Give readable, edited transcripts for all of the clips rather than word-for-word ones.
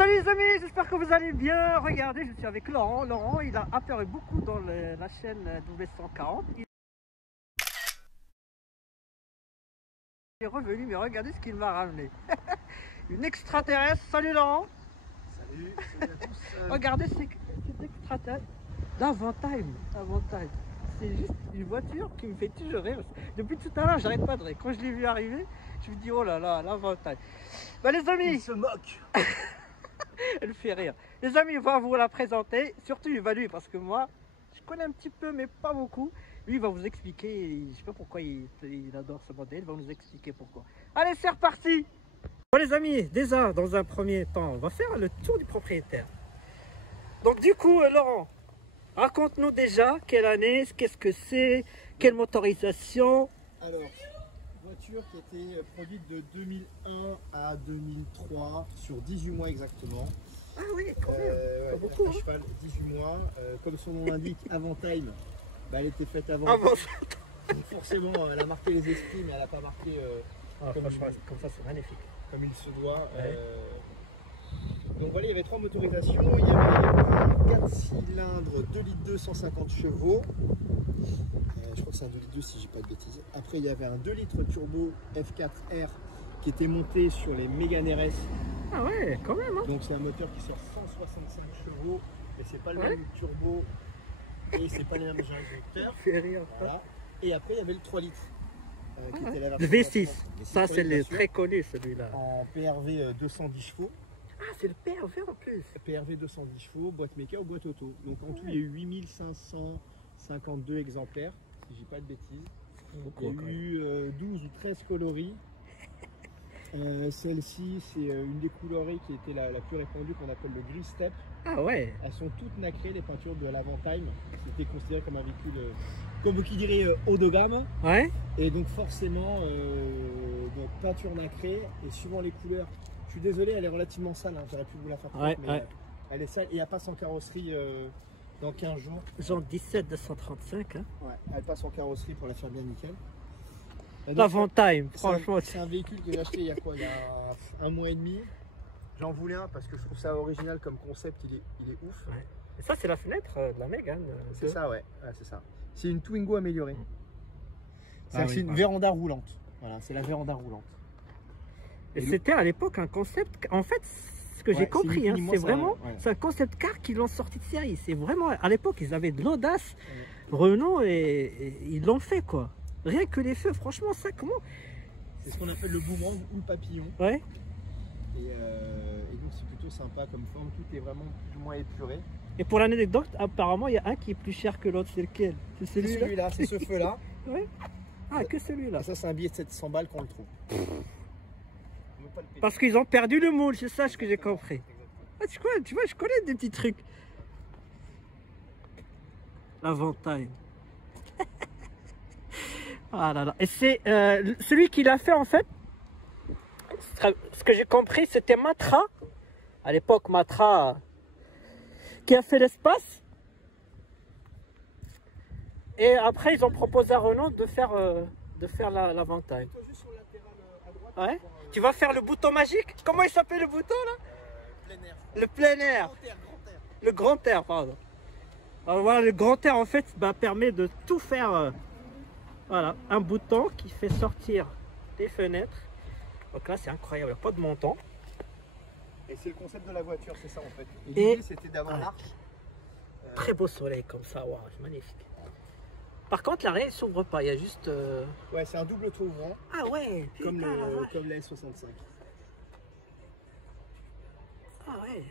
Salut les amis, j'espère que vous allez bien. Regardez, je suis avec Laurent. Laurent, il a apparu beaucoup dans la chaîne W140. Il est revenu, mais regardez ce qu'il m'a ramené. Une extraterrestre. Salut Laurent. Salut, salut à tous. Regardez cette extraterrestre. L'Avantime. C'est juste une voiture qui me fait toujours rire. Depuis tout à l'heure, j'arrête pas de rire. Quand je l'ai vu arriver, je me dis oh là là, l'Avantime. Bah les amis. Il se moque. Elle fait rire. Les amis, on va vous la présenter. Surtout, il va lui, parce que moi, je connais un petit peu, mais pas beaucoup. Lui, il va vous expliquer. Je sais pas pourquoi il adore ce modèle. Il va nous expliquer pourquoi. Allez, c'est reparti. Bon, les amis, déjà, dans un premier temps, on va faire le tour du propriétaire. Donc, du coup, Laurent, raconte-nous déjà quelle année, qu'est-ce que c'est, quelle motorisation. Alors, voiture qui a été produite de 2001 à 2003 sur 18 mois exactement. Ah oui, quand même, Ouais, pas beaucoup. à cheval, 18 mois. Comme son nom l'indique, Avantime, bah, elle était faite avant. Avant. Donc forcément, elle a marqué les esprits, mais elle n'a pas marqué Franchement, comme ça, c'est magnifique. comme il se doit. Ouais. Donc voilà, il y avait 3 motorisations. Il y avait un 4 cylindres 2 litres 2, 150 chevaux. Je crois que c'est un 2 litres 2 si je dis pas de bêtises. Après, il y avait un 2 litres turbo F4R qui était monté sur les Mégane RS. Ah ouais, quand même. Hein. Donc c'est un moteur qui sort 165 chevaux, mais c'est pas le Ouais. même turbo et c'est pas les mêmes injecteurs. Fait rire. Voilà. Et après, il y avait le 3 litres. Qui était la Le version V6, ça c'est le motorisation très connu celui-là. en PRV 210 chevaux. Ah, c'est le PRV en plus. PRV 210 chevaux, boîte méca ou boîte auto. Donc en tout, il y a eu 8552 exemplaires, si je dis pas de bêtises. Il y a eu 12 ou 13 coloris. Celle-ci, c'est une des coloris qui était la plus répandue, qu'on appelle le gris step. Ah ouais. Elles sont toutes nacrées, les peintures de l'Avantime. C'était considéré comme un véhicule, comme qui dirait, haut de gamme. Ouais. Et donc forcément, donc, peinture nacrée, et suivant les couleurs. Je suis désolé, elle est relativement sale, hein. J'aurais pu vous la faire Ouais, mais ouais. elle est sale et elle passe en carrosserie dans 15 jours. Genre 17 235. Hein. Ouais, elle passe en carrosserie pour la faire bien nickel. L'Avantime, franchement. C'est un véhicule que j'ai acheté il y a quoi? Il y a un mois et demi. J'en voulais un parce que je trouve ça original comme concept, il est ouf. Ouais. Et ça, c'est la fenêtre de la Mégane. C'est ça, ouais, c'est ça. C'est une Twingo améliorée. Ah C'est oui, une ouais. véranda roulante. Voilà, c'est la véranda roulante. Et c'était à l'époque un concept. En fait, ce que j'ai compris, hein, c'est vraiment. C'est un concept car qu'ils l'ont sorti de série. C'est vraiment. À l'époque, ils avaient de l'audace. Renault, et ils l'ont fait, quoi. Rien que les feux, franchement, ça, comment. C'est ce qu'on appelle le boomerang ou le papillon. Ouais. Et donc c'est plutôt sympa comme forme, tout est vraiment plus ou moins épuré. Et pour l'anecdote, apparemment, il y a un qui est plus cher que l'autre. C'est lequel? C'est C'est celui-là. celui-là, c'est ce feu-là. Ouais. Ah, que celui-là. Et ça, c'est un billet de 700 balles qu'on le trouve. On veut pas le payer. Parce qu'ils ont perdu le moule, c'est ça ce que j'ai compris. Ah, tu vois, je connais des petits trucs. L'Avantime. Ah là là. Et c'est celui qui l'a fait en fait. Ce que j'ai compris, c'était Matra. À l'époque, Matra qui a fait l'espace. Et après, ils ont proposé à Renault de faire l'Avantime. Juste sur le latéral à droite. Ouais. Tu vas faire le bouton magique. Comment il s'appelle le bouton là? Plein air. Le plein air. Grand air, grand air. Le grand air, pardon. Alors voilà, le grand air en fait permet de tout faire. Voilà, un bouton qui fait sortir des fenêtres. Donc là, c'est incroyable, pas de montant. Et c'est le concept de la voiture, c'est ça en fait. Et Et- l'idée c'était d'avoir l'arche. Très beau soleil comme ça, waouh, c'est magnifique. Par contre, l'arrière ne s'ouvre pas, il y a juste. Ouais, c'est un double toit ouvrant, Ah ouais, comme, putain, la vache. comme la S65. Ah ouais.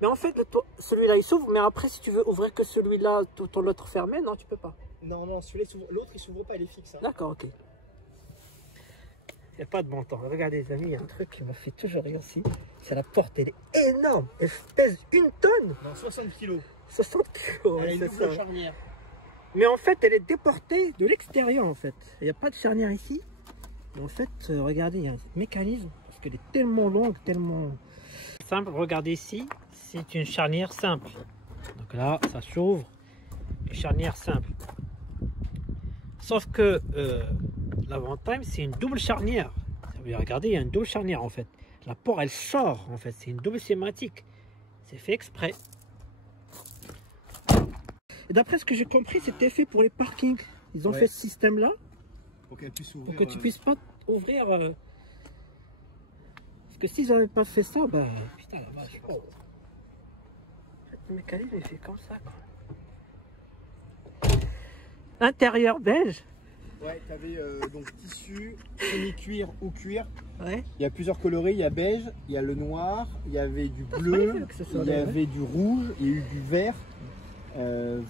Mais en fait, celui-là il s'ouvre, mais après, si tu veux ouvrir que celui-là, ton l'autre fermé, non, tu peux pas. Non, non, celui-là, l'autre il s'ouvre pas, il est fixe. Hein. D'accord, ok. Il n'y a pas de montant. Regardez les amis, il y a un truc qui m'a fait toujours rire aussi. C'est la porte, elle est énorme. Elle pèse 1 tonne. Non, 60 kg. 60 kilos. Elle a ouais, une c'est double ça. charnière. Mais en fait, elle est déportée de l'extérieur en fait. Il n'y a pas de charnière ici. Mais en fait, regardez, il y a un mécanisme. Parce qu'elle est tellement longue, tellement simple. Regardez ici, c'est une charnière simple. Donc là, ça s'ouvre. Une charnière simple. Sauf que l'Avantime, c'est une double charnière. Ça Mais regardez, il y a une double charnière en fait. La porte, elle sort en fait. C'est une double cinématique. C'est fait exprès. Et d'après ce que j'ai compris, c'était fait pour les parkings. Ils ont fait ce système-là Pour qu'elle puisse ouvrir. pour que tu puisses pas ouvrir. Parce que s'ils n'avaient pas fait ça, bah putain la vache. Oh. Le mécanisme il fait comme ça quoi. Intérieur beige. Ouais, tu avais donc tissu, semi-cuir ou cuir. Ouais. Il y a plusieurs coloris, il y a beige, il y a le noir, il y avait du bleu, il y avait du rouge, il y a eu du vert.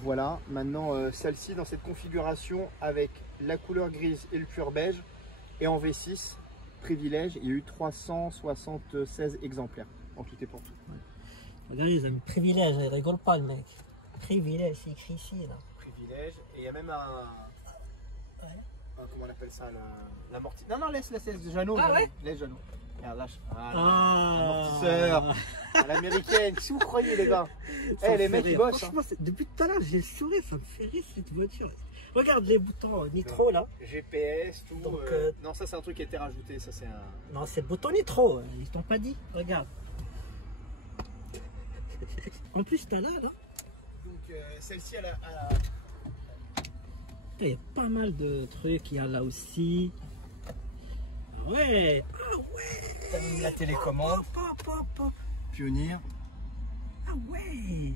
Voilà, maintenant celle-ci dans cette configuration avec la couleur grise et le cuir beige et en V6, privilège, il y a eu 376 exemplaires en tout et pour tout. Ouais. Regardez, ils ont mis privilège, il rigole pas le mec. Privilège, c'est écrit ici là. Privilège, et il y a même un comment on appelle ça, l'amortisseur. Non, laisse, Jeannot. Ah ouais. Laisse Jeannot. Regarde, lâche. Voilà. Ah. Amortisseur. À l'américaine. Qu'est-ce que vous croyez, les gars? Eh, les mecs, ils bossent. Franchement, depuis tout à l'heure, j'ai le sourire, ça me fait rire cette voiture. Regarde les boutons nitro là. GPS, tout. Donc, non, ça, c'est un truc qui a été rajouté. Ça, c'est un. Non, c'est le bouton nitro. Ils t'ont pas dit. Regarde. En plus, t'as là. Donc, celle-ci, elle a. Il y a pas mal de trucs. Il y a là aussi. Ah ouais. Ah ouais. La télécommande. Pionnier. Ah ouais.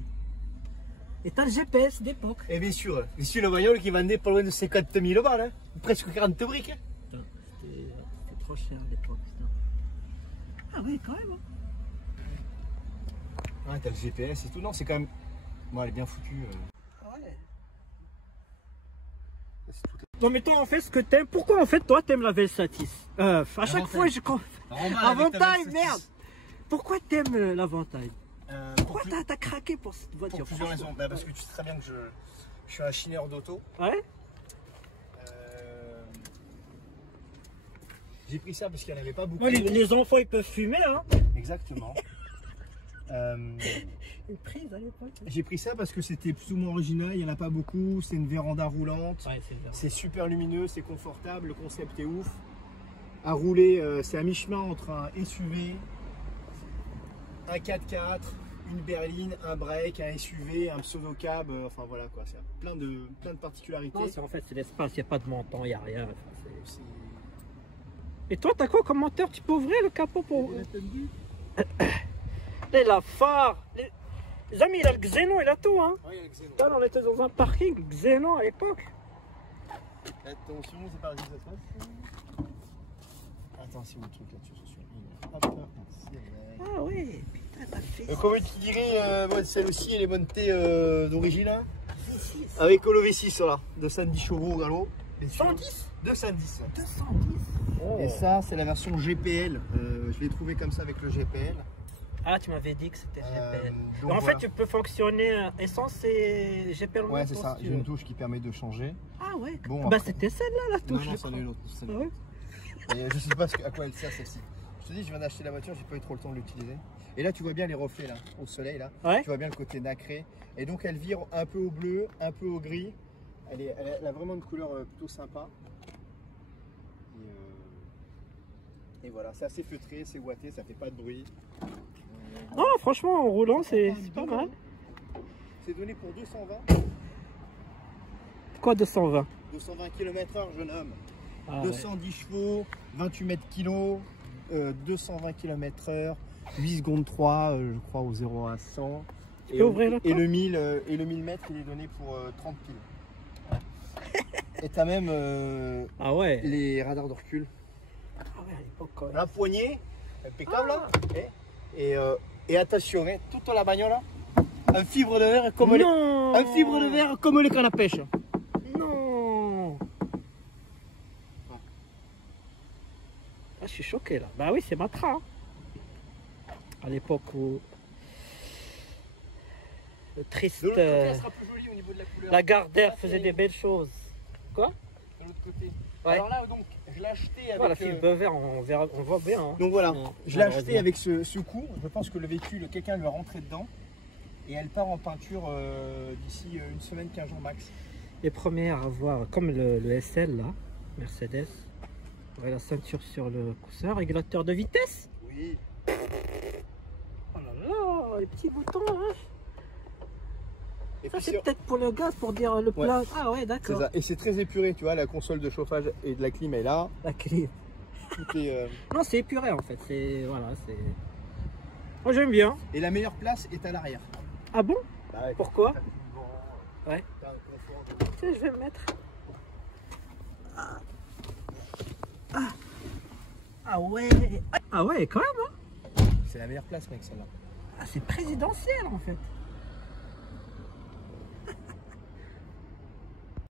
Et t'as le GPS d'époque. Et bien sûr, la bagnole qui vendait pas loin de 50 000 balles, hein. Presque 40 briques. Hein. C'était trop cher à l'époque. Ah ouais, quand même. Hein. Ouais, t'as le GPS et tout. Non, c'est quand même. Bon, elle est bien foutue. Ouais. Non, mais toi, en fait, ce que t'aimes. Pourquoi, en fait, toi, t'aimes la Velsatis à chaque fois, je. Avantail, merde. Pourquoi t'aimes l'Avantail? Pourquoi t'as craqué pour cette voiture? Pour plusieurs raisons. Bah, parce que tu sais très bien que je suis un chineur d'auto. Ouais. J'ai pris ça parce qu'il n'y en avait pas beaucoup. Ouais, les enfants, ils peuvent fumer, hein. Exactement. Une prise à l'époque. J'ai pris ça parce que c'était plus ou moins original, il n'y en a pas beaucoup, c'est une véranda roulante, Ouais, c'est super lumineux, c'est confortable, le concept est ouf. À rouler, c'est à mi-chemin entre un SUV, un 4x4, une berline, un break, un SUV, un pseudo-cab, enfin voilà quoi, c'est plein de particularités. Non, en fait, c'est l'espace, il n'y a pas de montant, il n'y a rien. Et toi, t'as quoi comme moteur? Tu peux ouvrir le capot pour... Et la phare. Les amis, il a le Xénon, il a tout, hein. Ouais, il y a le Xénon. Là, on était dans un parking Xénon à l'époque. Attention, c'est pas réussi, ça se passe. Attention, le truc là-dessus, c'est sûr. Hop là, c'est vrai. Ah oui, putain, t'as fait ça. Comme tu dirais, celle-ci, elle est montée d'origine, hein, avec le V6 là, de 110 chevaux au galop. 110 210. 210. Oh. Et ça, c'est la version GPL. Je l'ai trouvé comme ça avec le GPL. Ah, tu m'avais dit que c'était GPL. Donc en voilà. fait, tu peux fonctionner essence et GPL. Ouais, c'est ça. J'ai une touche qui permet de changer. Ah ouais. Bon, bah, après... c'était celle-là, la touche. Non, c'en est une autre. Ah ouais. Et je sais pas à quoi elle sert celle-ci. Je te dis, je viens d'acheter la voiture, j'ai pas eu trop le temps de l'utiliser. Et là, tu vois bien les reflets là, au soleil là. Ouais. Tu vois bien le côté nacré. Et donc, elle vire un peu au bleu, un peu au gris. Elle a vraiment une couleur plutôt sympa. Et voilà, c'est assez feutré, c'est ouaté, ça fait pas de bruit. Non, franchement, en roulant, c'est pas mal. C'est donné pour 220. Quoi, 220? 220 km/h, jeune homme. Ah, 210 chevaux, 28 mètres kg, 220 km/h, 8 secondes 3, je crois, au 0 à 100. Tu peux ouvrir le et le 1000 mètres, il est donné pour 30 kg. Et tu as même ah ouais. les radars de recul. Ah ouais, à l'époque, quand même. La poignée, impeccable là. Et attention, hein, toute la bagnole là, un fibre de verre comme les cannes à pêche. Non. Ah, je suis choqué là. Bah oui, c'est Matra. Hein. À l'époque où le triste De l'autre côté, elle sera plus jolie au niveau de la couleur. la Gardère faisait des belles choses. Quoi? De l'autre côté. Ouais. Alors là, donc, je l'ai acheté avec. Voilà, la fibre vert, on voit bien. Hein. Donc voilà, Ouais, je l'ai acheté avec ce coup. Je pense que le véhicule, quelqu'un lui a rentré dedans. Et elle part en peinture d'ici une semaine, 15 jours max. Les premières à avoir, comme le SL là, Mercedes. Ouais, la ceinture sur le coussin, régulateur de vitesse. Oui. Oh là là, les petits boutons hein. Et Ça puis c'est peut-être pour le gaz, pour dire le plein. Ah ouais, c'est d'accord. ça. Et c'est très épuré, tu vois, la console de chauffage et de la clim est là. La clé. Tout est, Non, c'est épuré en fait. C'est voilà, c'est. Moi j'aime bien. Et la meilleure place est à l'arrière. Ah bon? Bah ouais, Pourquoi? Ouais. Ouais. Tu sais, je vais le mettre. Ah ouais. Ah ouais, quand même. Hein. C'est la meilleure place, mec, celle-là. Ah, c'est présidentiel en fait.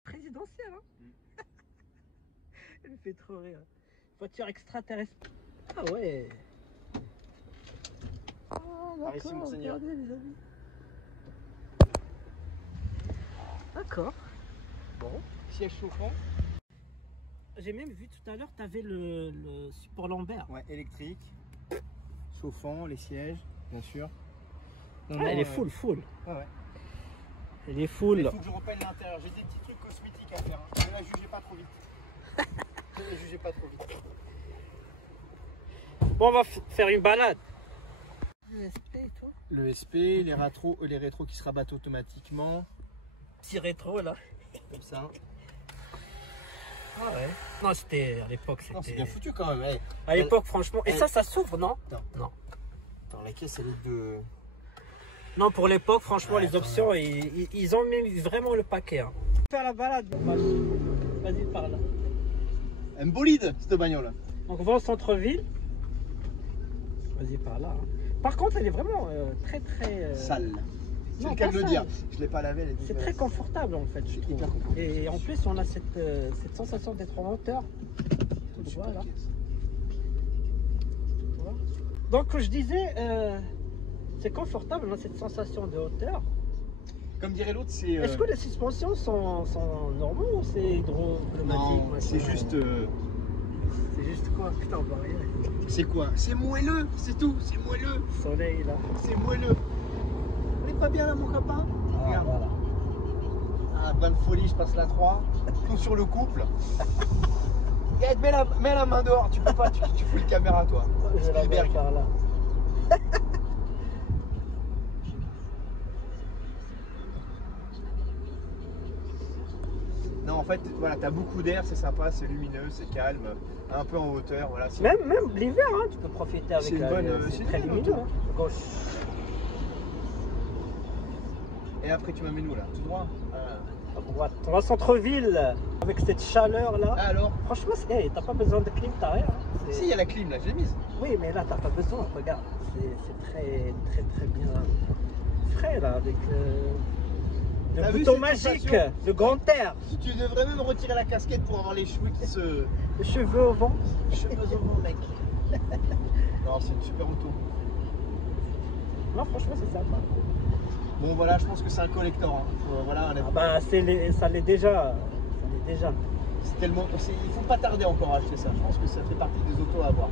Présidentiel, hein. Elle me fait trop rire. Voiture extraterrestre. Ah ouais. Ah, Par ici, d'accord, monseigneur. regardez, les amis. D'accord. Bon. Siège chauffant. J'ai même vu tout à l'heure, tu avais le support lombaire. Ouais, électrique. Chauffant, les sièges, bien sûr. Non, Ah, non, elle est full. Ouais, ouais. Elle est full. Il faut que je repeigne l'intérieur. J'ai des petits trucs cosmétiques à faire. Hein. Ne la jugez pas trop vite. Ne la jugez pas trop vite. Bon, on va faire une balade. ESP, toi? Le SP, les rétros qui se rabattent automatiquement. Petit rétro là. Comme ça. Ah ouais. Non, c'était à l'époque. Non, c'est C'était. bien foutu quand même. Ouais. À l'époque, franchement. Et elle- ça s'ouvre, non? Non. Non. Attends, la caisse, elle est de. Non, pour l'époque, franchement, Ouais, les options, ils ont mis vraiment le paquet. Hein. Faire la balade, vas-y par là. Un bolide, cette bagnole. Donc on va au centre-ville. Vas-y par là. Hein. Par contre, elle est vraiment très. Sale. C'est non, le cas pas de le sale. dire. Je l'ai pas lavé, elle est C'est dégueulasse. très confortable en fait. Je C'est trouve. hyper confortable. Et en plus, on a cette sensation d'être en hauteur. Super Voilà. caisse. Tu vois. Donc je disais, c'est confortable, on a cette sensation de hauteur. Comme dirait l'autre, c'est. Est-ce que les suspensions sont normaux ou c'est hydropneumatique? Non, machin? c'est juste. C'est juste quoi? Putain, on voit rien. C'est quoi? C'est moelleux, c'est tout. C'est moelleux. Soleil là. C'est moelleux. On est pas bien là, mon copain? Regarde. Voilà. Ah, bonne folie, je passe la 3. Tout sur le couple. Et mets la main dehors, tu peux pas, tu fous le caméra toi. Je vais la Spielberg. mettre par là. Non, en fait, voilà, t'as beaucoup d'air, c'est sympa, c'est lumineux, c'est calme, un peu en hauteur, voilà. Même l'hiver, hein, tu peux profiter avec C'est une la. bonne, C'est c'est très une bonne lumineux. auto. Hein. Gauche. Et après, tu m'amènes où là? Tout droit? À droite. On va au centre-ville avec cette chaleur là. Ah, alors? Franchement, t'as pas besoin de clim, t'as rien. Hein. Si, il y a la clim là, je l'ai mise. Oui, mais là, t'as pas besoin, regarde. C'est très bien frais là, avec T'as le vu bouton cette magique, sensation? le grand air, Tu devrais même retirer la casquette pour avoir les cheveux qui se. les cheveux au vent. Cheveux au vent, mec. Non, c'est une super auto. Non, franchement, c'est sympa. Bon, voilà, je pense que c'est un collector. Hein. Voilà, on est... Ah bah, ça l'est déjà. C'est tellement. Il faut pas tarder encore à acheter ça. Je pense que ça fait partie des autos à avoir.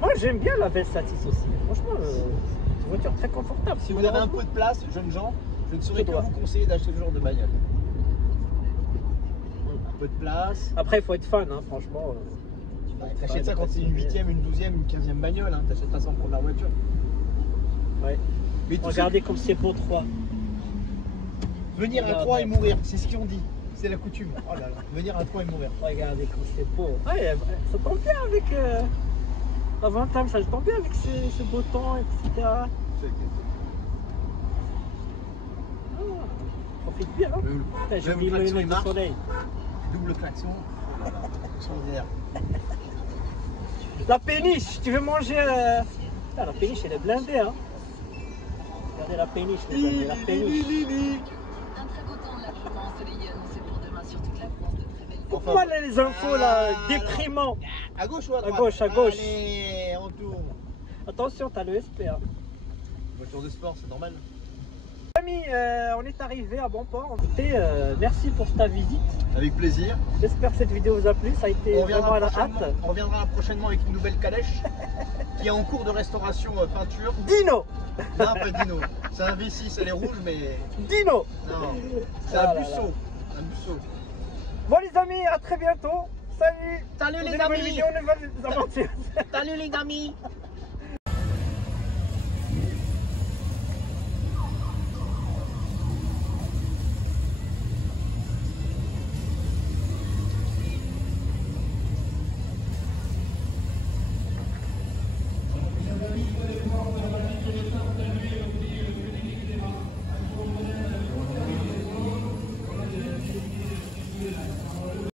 Moi, j'aime bien la Velsatis aussi. Franchement, c'est une voiture très confortable. Si vous avez un peu de place, jeunes gens, je ne saurais que dois. vous conseiller d'acheter ce genre de bagnole. Un peu de place. Après, il faut être fan, hein, franchement. T'achètes ça quand c'est une 8e, une 12e, une 15e bagnole. Hein. T'achètes pas ça en première voiture. Ouais. Mais tout Regardez comme c'est beau 3. ça, venir à 3 et mourir, c'est ce qu'ils ont dit. C'est la coutume. Oh là là, venir à 3 et mourir. Regardez comme c'est beau. Ouais, ça tombe bien avec la Vantam, ça tombe bien avec ce beau temps, etc. Ah, profite bien, hein. Putain, j'ai Même oublié le mes klaxon, il lunettes de marche. soleil. Double klaxon. Oh là là, extraordinaire. La péniche, tu veux manger Putain, la péniche, elle est blindée, hein. Regardez la péniche, les amis, la péniche. Un très beau temps largement ensoleillé annoncé pour demain sur toute la France. De très belles Enfin, Pourquoi les infos là, Ah, déprimants? à gauche ou à droite? gauche, à gauche. Allez, on tourne. Attention, t'as le SP. Hein. Voiture de sport, c'est normal. Amis, on est arrivé à bon port. Merci pour ta visite. Avec plaisir. J'espère que cette vidéo vous a plu. Ça a été On vraiment à la reviendra, hâte. on reviendra prochainement avec une nouvelle calèche qui est en cours de restauration peinture. Dino, Non, pas Dino. C'est un V6, elle est rouge, mais Dino. non. C'est Ah un là Busso. Un Busso. Bon les amis, à très bientôt. Salut. Salut Pour les de nouvelles amis. vidéos, nouvelles aventures. Salut les amis.